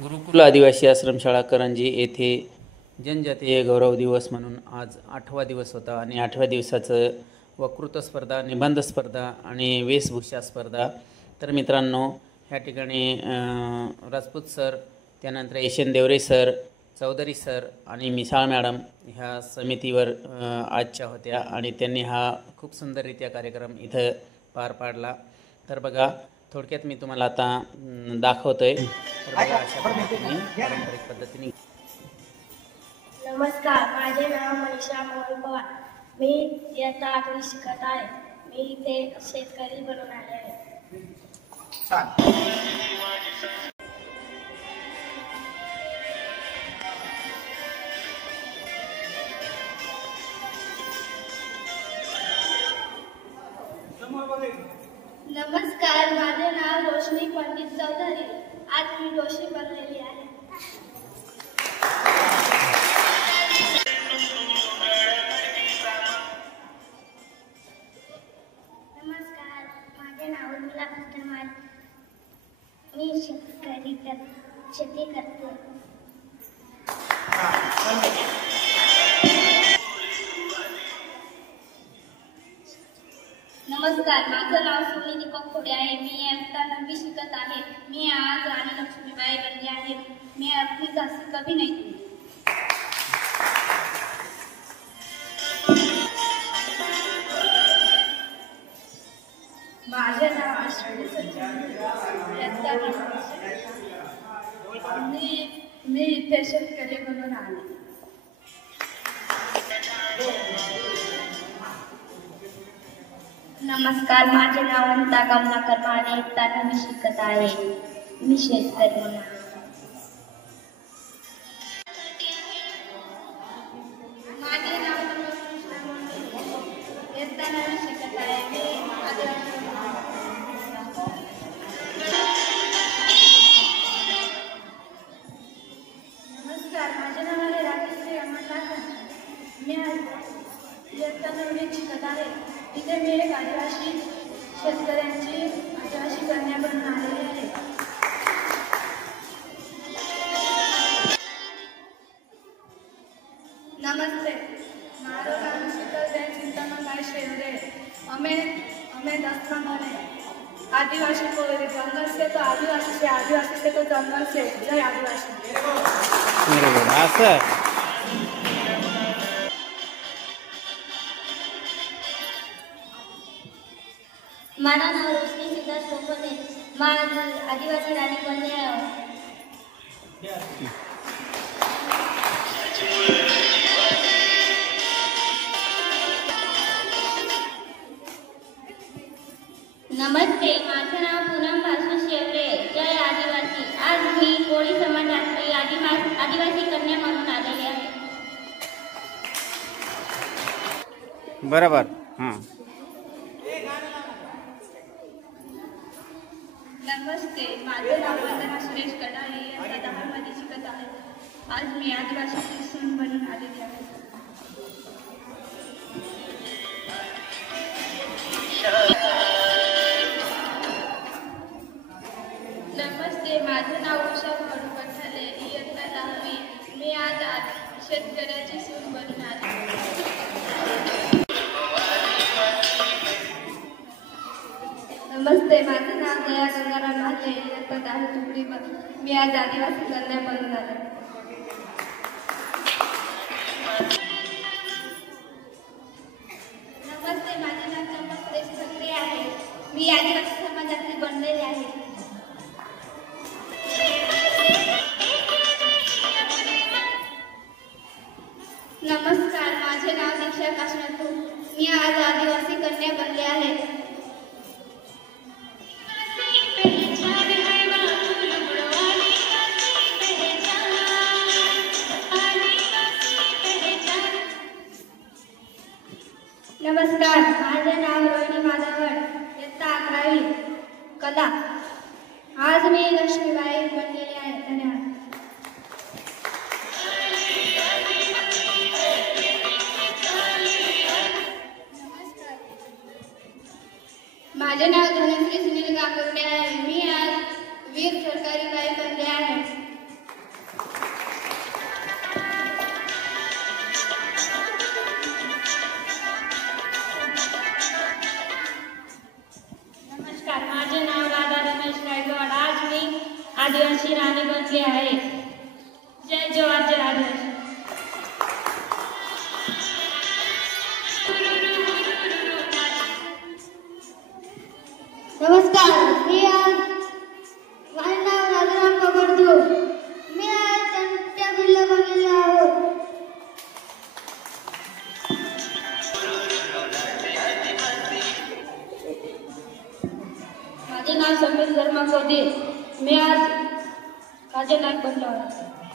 गुरुकुल आदिवासी आश्रमशाळा करंजी येथे जनजातीय गौरव दिवस म्हणून आज 8वा दिवस होता आणि 8व्या दिवसाचं वक्तृत्व स्पर्धा, निबंध स्पर्धा आणि वेशभूषा स्पर्धा. तर मित्रांनो, ह्या ठिकाणी राजपूत सर, त्यानंतर यशवंत देवरे सर, चौधरी सर आणि मिसाळ मॅडम ह्या समितीवर आजच्या होत्या आणि त्यांनी हा खूप सुंदररित्या कार्यक्रम इथं पार पाडला. तर बघा, थोडक्यात मी तुम्हाला आता दाखवतोय. तर बघा, अशा पद्धतीने पारंपरिक पद्धतीने. नमस्कार, माझे नाव मनीषा मोहन पवार. मी इयत्ता 8वी शिकत आहे. मी इथे शेतकरी बनून आले आहे. नमस्कार, माझे नाव रोशनी पंडित चौधरी. आज मी डोशी बनलेली आहे. नमस्कार, माझे नाव उर्मिला कस्टमर. मी शेती करते. नमस्कार, माझं नाव सोनी दीपक खोडे आहे. मी इयत्ता 9वी शिकत आहे. मी आज राणी लक्ष्मीबाई बनली आहे. मी अपनी झांसी कभी नहीं दूंगी. माझे नाव आश्रमी इयत्ता 9वी शिकत आहे. मी इथे शेतकरी बनून आले. नमस्कार, माझे नाव अनिता कमलाकर. माझे इयत्ता 9वी शिकत आहे. मी शेतकरी म्हणून. माझे नाव इयत्ता 9वी शिकत आहे. मी आदिवासी. नमस्कार, माझे नाव आहे राजेश्री अमरनाथ. मी इयत्ता 9वी शिकत आहे. इथे मी एक आदिवासी शेतकऱ्यांची आदिवासी कन्या बनून आलेली आहे. नमस्ते, माझं नाव शीतल चिंतनभाई शेवरे. हमें 10वां मन है. आदिवासी को जंगल से तो आदिवासी से, आदिवासी से तो जंगल से. जय आदिवासी. माझं नाव रोशनी सिद्धार्थ लोखंडे. माझं आदिवासी राणी बनले आहे. नमस्ते, माझं नाव पूनम भासू शेवरे. जय आदिवासी. आज मी कोळी समाजातली आदिवासी कन्या म्हणून आलेली आहे. बरोबर. नमस्ते, माझं नाव वंदना सुरेश कडाळे. इयत्ता 10वी शिकत आहे. आज मी आदिवासी सून बनून आलेली आहे. नमस्ते, माझं नाव उषा भाऊ पठाले. इयत्ता 10वी. मी आज शेतकऱ्याची सून बनून आले. नमस्ते, माझं नाव दया गंगाराम आहे. इयत्ता 10वी तुकडी. मी आज आदिवासी कन्या बनून आले. नमस्ते, माझे नाव चंपक सुरेश ठाकरे आहे. मी आदिवासी समाजातली बनलेली आहे. नमस्कार, माझे नाव दीक्षा काशनाथ. मी आज आदिवासी कन्या बनले आहे. नमस्कार, माझे नाव रोहिणी माधवगड. इयत्ता 11वी कला. आज मी लक्ष्मीबाई बनलेली आहे. धन्यवाद. माझे नाव धनश्री सुनील गांगुर्डे आहे. मी आज वीर सरकारी बाई बनले आहे. आदिवासी राणी बनली आहे. जय जवाहर जय आदिवासी. नमस्कार, माझे नाव राजाराम पकडतो. मी आज त्यांच्या बिल्ला बनलेले आहोत. माझे नाव समीर धर्मा कोदे. मी आज राजा नाईक बनलो आहे.